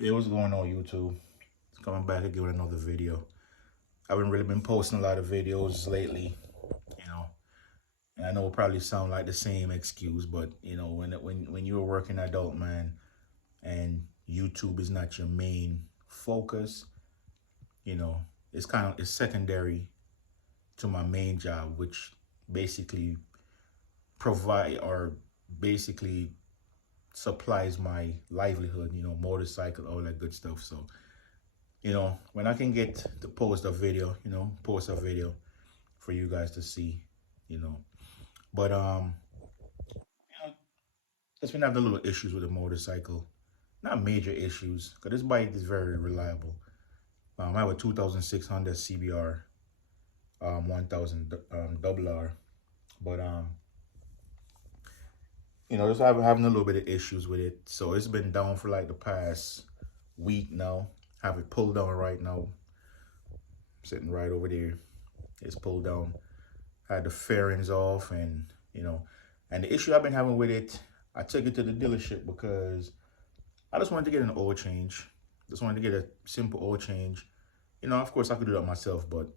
Yeah, what's going on, YouTube? It's coming back again with another video. I haven't really been posting a lot of videos lately, you know. And I know it probably sound like the same excuse, but when you're a working adult man and YouTube is not your main focus, it's secondary to my main job, which basically provide or basically supplies my livelihood, motorcycle, all that good stuff. So when I can get to post a video for you guys to see, you know. But just been having a little issues with the motorcycle. Not major issues, because this bike is very reliable. I have a 2006 Honda CBR 1000rr, but just having a little bit of issues with it. So it's been down for like the past week now. Have it pulled down right now. Sitting right over there. It's pulled down. Had the fairings off, and and the issue I've been having with it, I took it to the dealership because I just wanted to get an oil change. Just wanted to get a simple oil change. Of course I could do that myself, but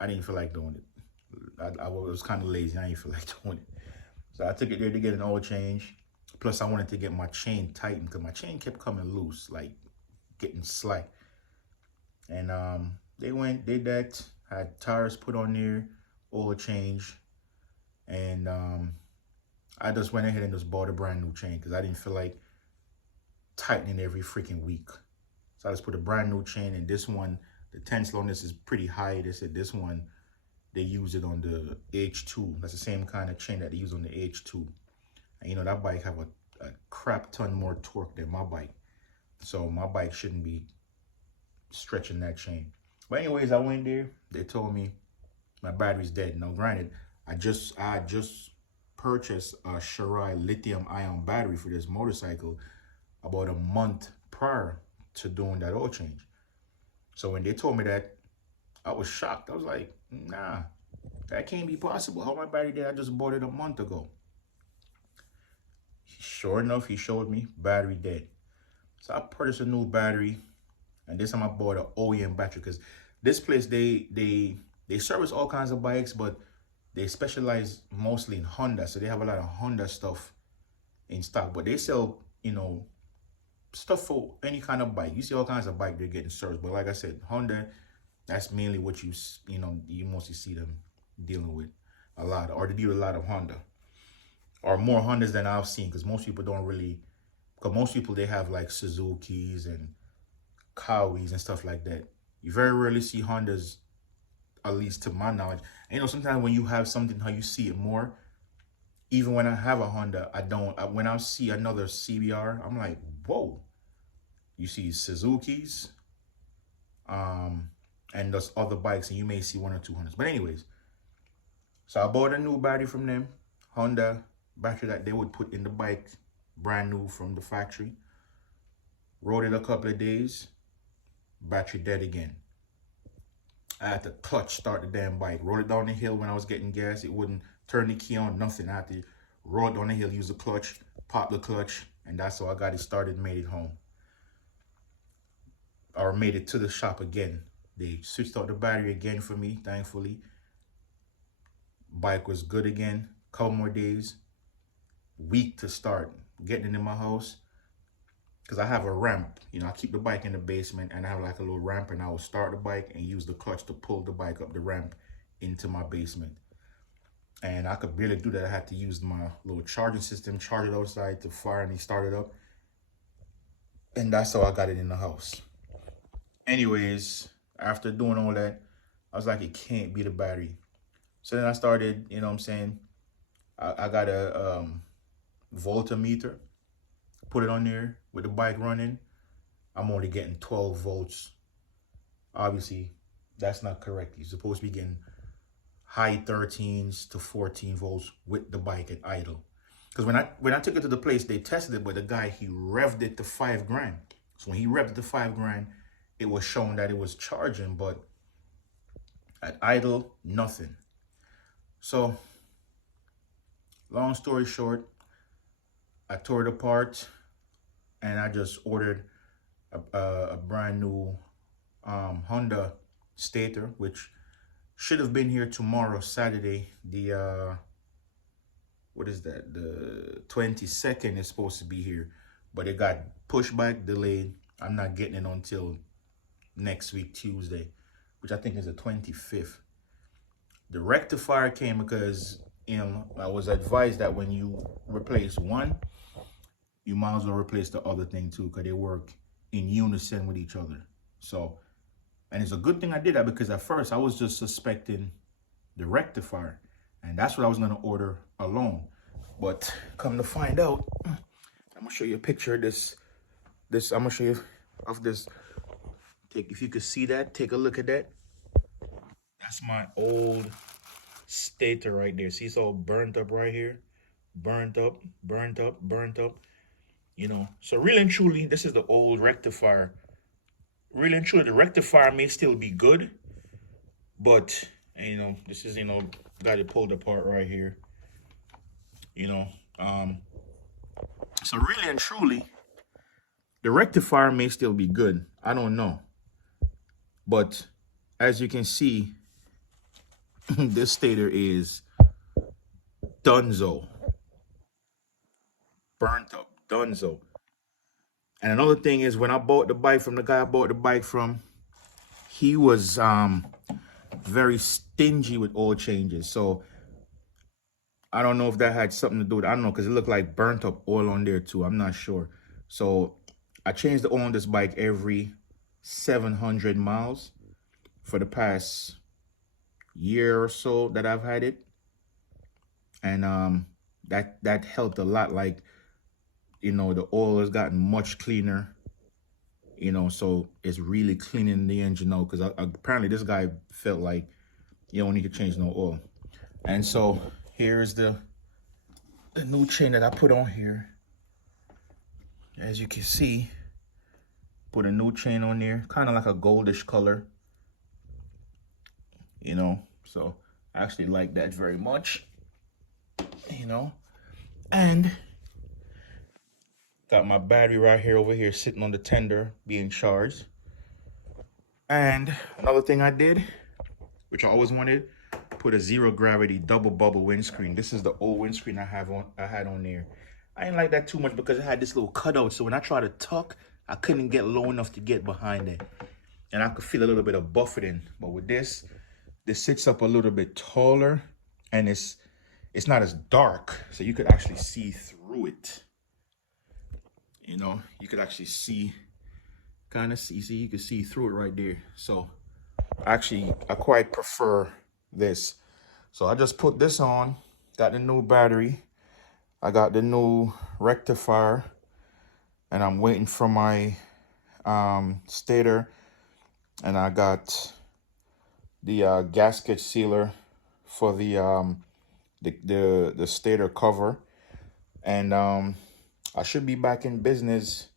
I didn't feel like doing it. I was kind of lazy. I didn't feel like doing it. So I took it there to get an oil change. Plus I wanted to get my chain tightened because my chain kept coming loose, like getting slack. And they did that, had tires put on there, oil change, and I just went ahead and just bought a brand new chain because I didn't feel like tightening every freaking week. So I just put a brand new chain, and this one, the tensile on this is pretty high. They said this one, they use it on the H2. That's the same kind of chain that they use on the H2. And that bike have a crap ton more torque than my bike. So my bike shouldn't be stretching that chain. But anyways, I went there. They told me my battery's dead. Now, granted, I just purchased a Shirai lithium-ion battery for this motorcycle about a month prior to doing that oil change. So when they told me that, I was shocked. I was like, nah, that can't be possible. How my battery dead? I just bought it a month ago. Sure enough, he showed me battery dead. So I purchased a new battery, and this time I bought an OEM battery because this place they service all kinds of bikes, but they specialize mostly in Honda. So they have a lot of Honda stuff in stock, but they sell, stuff for any kind of bike. You see all kinds of bike they're getting serviced, but like I said, Honda, that's mainly what you mostly see them dealing with a lot, or they deal with a lot of Honda, or more Hondas than I've seen, because most people don't really, because most people, they have like Suzuki's and Kawi's and stuff like that. You very rarely see Hondas, at least to my knowledge. And sometimes when you have something, how you see it more. Even when I have a Honda, I don't. When I see another CBR, I'm like, whoa. You see Suzuki's, and those other bikes, and you may see one or two Hondas. But anyways, so I bought a new battery from them, Honda battery that they would put in the bike, brand new from the factory. Rode it a couple of days, battery dead again. I had to clutch start the damn bike. Rode it down the hill when I was getting gas. It wouldn't turn the key on, nothing. I had to roll it down the hill, use the clutch, pop the clutch, and that's how I got it started and made it home. Or made it to the shop again. They switched out the battery again for me, thankfully. Bike was good again. Couple more days. Week to start getting it in my house. Because I have a ramp. I keep the bike in the basement, and I have like a little ramp, and I will start the bike and use the clutch to pull the bike up the ramp into my basement. And I could barely do that. I had to use my little charging system, charge it outside to fire, and start it up. And that's how I got it in the house. Anyways, after doing all that, I was like, it can't be the battery. So then I started, I got a voltmeter, put it on there with the bike running. I'm only getting 12 volts. Obviously, that's not correct. You're supposed to be getting high 13s to 14 volts with the bike at idle. Because when I took it to the place, they tested it, but the guy, he revved it to 5 grand. So when he revved it to 5 grand, it was showing that it was charging, but at idle, nothing. So, long story short, I tore it apart, and I just ordered a brand new Honda stator, which should have been here tomorrow, Saturday. The what is that? The 22nd is supposed to be here, but it got pushed back, delayed. I'm not getting it until next week, Tuesday, which I think is the 25th. The rectifier came because, I was advised that when you replace one, you might as well replace the other thing too, because they work in unison with each other. So, and it's a good thing I did that, because at first I was just suspecting the rectifier, and that's what I was going to order alone. But come to find out, I'm gonna show you a picture of this. I'm gonna show you of this. If you could see that, take a look at that. That's my old stator right there. See, it's all burnt up right here. Burnt up, burnt up, burnt up. So really and truly, this is the old rectifier. Really and truly, the rectifier may still be good, but this is got it pulled apart right here. So really and truly, the rectifier may still be good. I don't know, but as you can see, this stator is dunzo, burnt up, dunzo. And another thing is, when I bought the bike from the guy I bought the bike from, he was very stingy with oil changes. So I don't know if that had something to do with it. I don't know, because it looked like burnt up oil on there too. I'm not sure. So I changed the oil on this bike every 700 miles for the past year or so that I've had it. And that helped a lot. Like, the oil has gotten much cleaner, so it's really cleaning the engine out, because apparently this guy felt like you don't need to change no oil. And so here's the new chain that I put on here. As you can see, put a new chain on there, kind of like a goldish color, so I actually like that very much, and got my battery right here over here sitting on the tender being charged. And another thing I did, which I always wanted, put a zero gravity double bubble windscreen. This is the old windscreen I had on there. I didn't like that too much because it had this little cutout, so when I tried to tuck, I couldn't get low enough to get behind it, and I could feel a little bit of buffeting. But with this sits up a little bit taller, and it's not as dark, so you could actually see through it. You could actually see, you can see through it right there. So actually, I quite prefer this. So I just put this on, got the new battery, I got the new rectifier, and I'm waiting for my stator, and I got the gasket sealer for the stator cover, and I should be back in business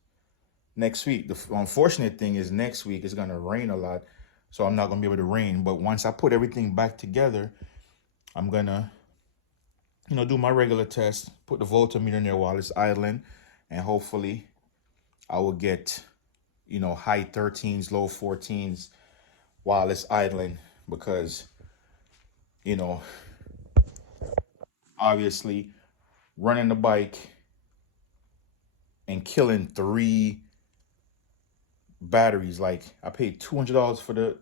next week. The unfortunate thing is, next week it's gonna rain a lot, so I'm not gonna be able to rain. But once I put everything back together, I'm gonna, do my regular test, put the voltmeter near while it's idling, and hopefully I will get, high 13s, low 14s while it's idling, because, obviously running the bike and killing 3 batteries, like I paid $200 for the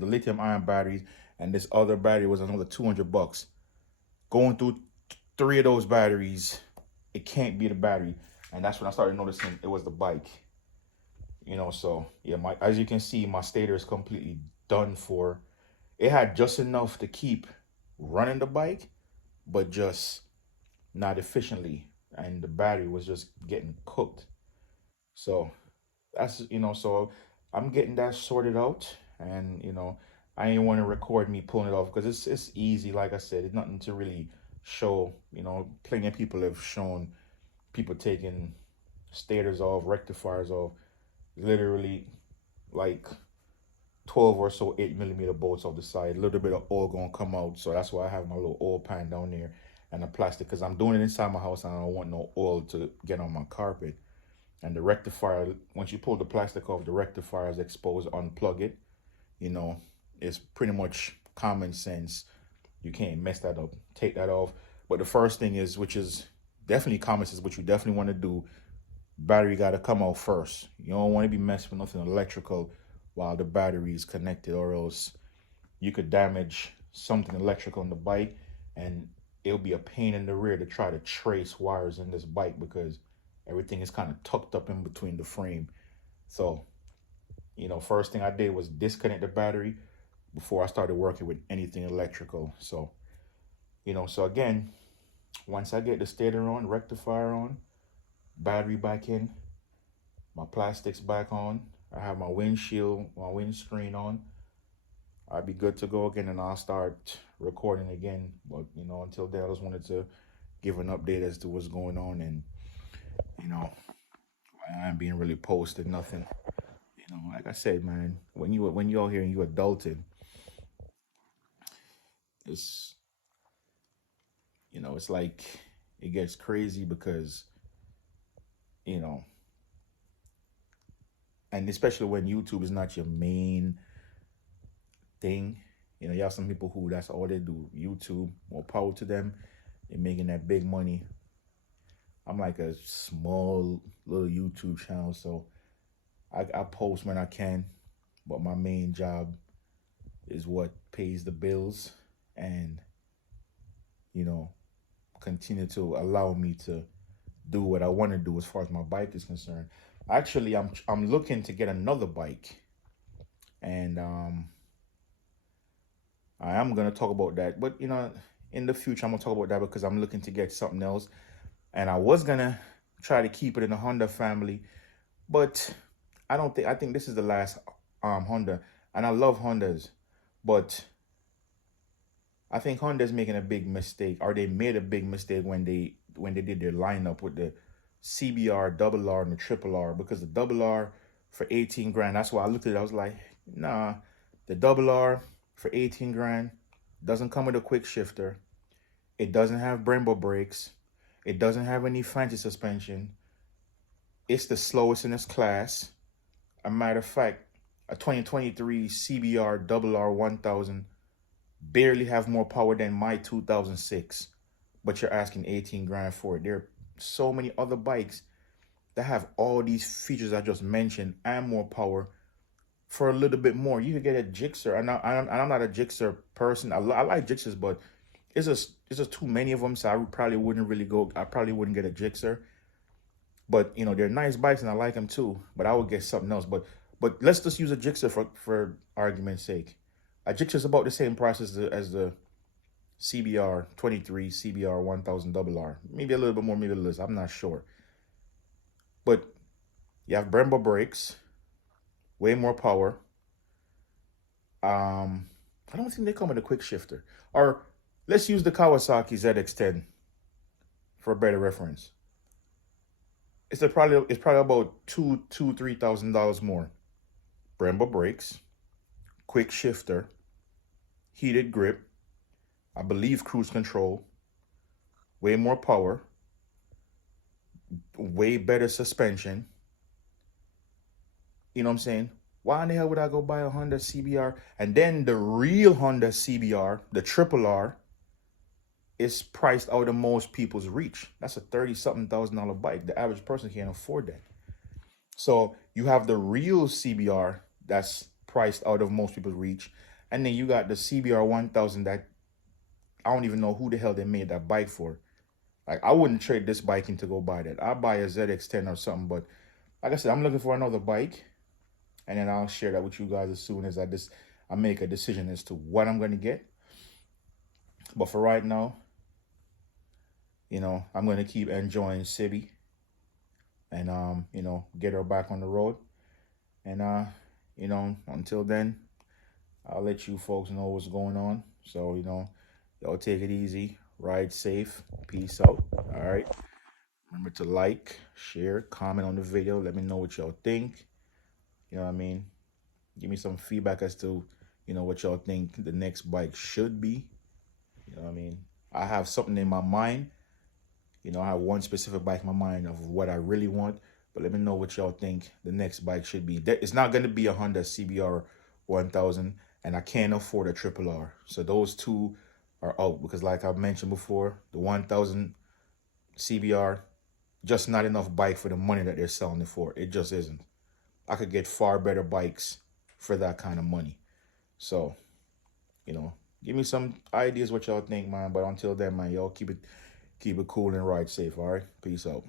lithium ion batteries, and this other battery was another $200. Going through 3 of those batteries, it can't be the battery, and that's when I started noticing it was the bike. So yeah, as you can see, my stator is completely done for. It had just enough to keep running the bike, but just not efficiently, and the battery was just getting cooked. So that's, so I'm getting that sorted out, and I didn't want to record me pulling it off, because it's easy. Like I said, it's nothing to really show. Plenty of people have shown people taking stators off, rectifiers off, literally like 12 or so 8mm bolts off the side. A little bit of oil gonna come out, so that's why I have my little oil pan down there and the plastic, because I'm doing it inside my house and I don't want no oil to get on my carpet. And the rectifier, once you pull the plastic off, the rectifier is exposed. Unplug it. You know, it's pretty much common sense. You can't mess that up. Take that off. But the first thing is, which is definitely common sense, what you definitely want to do, battery got to come out first. You don't want to be messing with nothing electrical while the battery is connected, or else you could damage something electrical on the bike, and it'll be a pain in the rear to try to trace wires in this bike because everything is kind of tucked up in between the frame. So, you know, first thing I did was disconnect the battery before I started working with anything electrical. So, you know, so again, once I get the stator on, rectifier on, battery back in, my plastics back on, I have my windshield, my windscreen on, I'll be good to go again, and I'll start recording again. But, you know, until then, I just wanted to give an update as to what's going on. And, you know, I ain't being really posted, nothing. You know, like I said, man, when you out here and you adulted, it's, you know, it's like it gets crazy because, you know, and especially when YouTube is not your main thing. You know, you have some people who that's all they do, YouTube. More power to them. They're making that big money. I'm like a small little YouTube channel, so I post when I can, but my main job is what pays the bills and, you know, continue to allow me to do what I want to do as far as my bike is concerned. Actually, I'm looking to get another bike, and I am gonna talk about that. But, you know, in the future, I'm gonna talk about that because I'm looking to get something else, and I was gonna try to keep it in the Honda family, but I think this is the last Honda, and I love Hondas, but I think Honda's making a big mistake, or they made a big mistake when they did their lineup with the CBR1000rr and the triple R, because the double R for 18 grand, that's why I looked at it, I was like, nah, the double R for 18 grand doesn't come with a quick shifter. It doesn't have Brembo brakes. It doesn't have any fancy suspension. It's the slowest in its class. A matter of fact, a 2023 CBR1000 barely have more power than my 2006, but you're asking 18 grand for it. There are so many other bikes that have all these features I just mentioned and more power for a little bit more. You could get a Gixxer, and I'm not a Gixxer person. I like Gixxers, but it's just too many of them, so I probably wouldn't get a Gixxer. But, you know, they're nice bikes and I like them too, but I would get something else. But let's just use a Gixxer for argument's sake. A Gixxer is about the same price as the CBR23 CBR1000rr. Maybe a little bit more, maybe a little less. I'm not sure. But you have Brembo brakes, way more power. I don't think they come with a quick shifter. Or let's use the Kawasaki ZX10 for a better reference. It's probably about $3,000 more. Brembo brakes, quick shifter, heated grip, I believe cruise control, way more power, way better suspension. You know what I'm saying? Why in the hell would I go buy a Honda CBR? And then the real Honda CBR, the triple R, is priced out of most people's reach. That's a $30-something thousand bike. The average person can't afford that. So you have the real CBR that's priced out of most people's reach, and then you got the CBR1000 that I don't even know who the hell they made that bike for. Like, I wouldn't trade this bike in to go buy that. I'll buy a ZX10 or something, but like I said, I'm looking for another bike, and then I'll share that with you guys as soon as I make a decision as to what I'm going to get. But for right now, you know, I'm going to keep enjoying Sibby and, you know, get her back on the road. And, you know, until then, I'll let you folks know what's going on. So, you know, y'all take it easy, ride safe, peace out. All right. Remember to like, share, comment on the video. Let me know what y'all think. You know what I mean? Give me some feedback as to, you know, what y'all think the next bike should be. You know what I mean? I have something in my mind. You know, I have one specific bike in my mind of what I really want, But let me know what y'all think the next bike should be. It's not going to be a Honda CBR 1000, and I can't afford a triple R. So those two are out because, like I've mentioned before, the 1000 CBR, just not enough bike for the money that they're selling it for. It just isn't. I could get far better bikes for that kind of money. So, give me some ideas what y'all think, man. But until then, man, y'all keep it cool and ride safe, all right? Peace out.